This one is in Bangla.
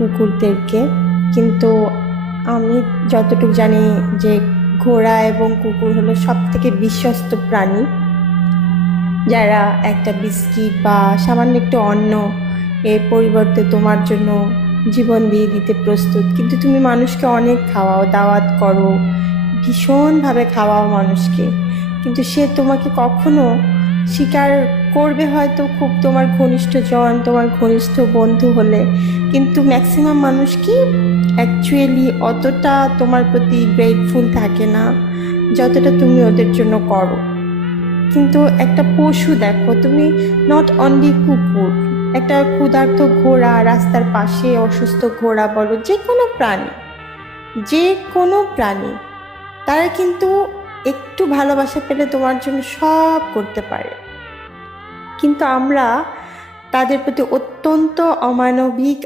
কুকুরদেরকে, কিন্তু আমি যতটুকু জানি যে ঘোড়া এবং কুকুর হলো সবথেকে বিশ্বস্ত প্রাণী, যারা একটা বিস্কিট বা সামান্য একটু অন্ন এর পরিবর্তে তোমার জন্য জীবন দিয়ে দিতে প্রস্তুত। কিন্তু তুমি মানুষকে অনেক খাওয়াও, দাওয়াত করো, ভীষণভাবে খাওয়াও মানুষকে, কিন্তু সে তোমাকে কখনো স্বীকার করবে হয়তো খুব তোমার ঘনিষ্ঠ জন, তোমার ঘনিষ্ঠ বন্ধু হলে, কিন্তু ম্যাক্সিমাম মানুষ কি অ্যাকচুয়ালি অতটা তোমার প্রতি গ্রেটফুল থাকে না যতটা তুমি ওদের জন্য করো। কিন্তু একটা পশু দেখো তুমি, নট অনলি কুকুর, একটা ক্ষুধার্ত ঘোড়া, রাস্তার পাশে অসুস্থ ঘোড়া বলো, যে কোনো প্রাণী, যে কোনো প্রাণী, তারা কিন্তু একটু ভালোবাসা পেলে তোমার জন্য সব করতে পারে। কিন্তু আমরা তাদের প্রতি অত্যন্ত অমানবিক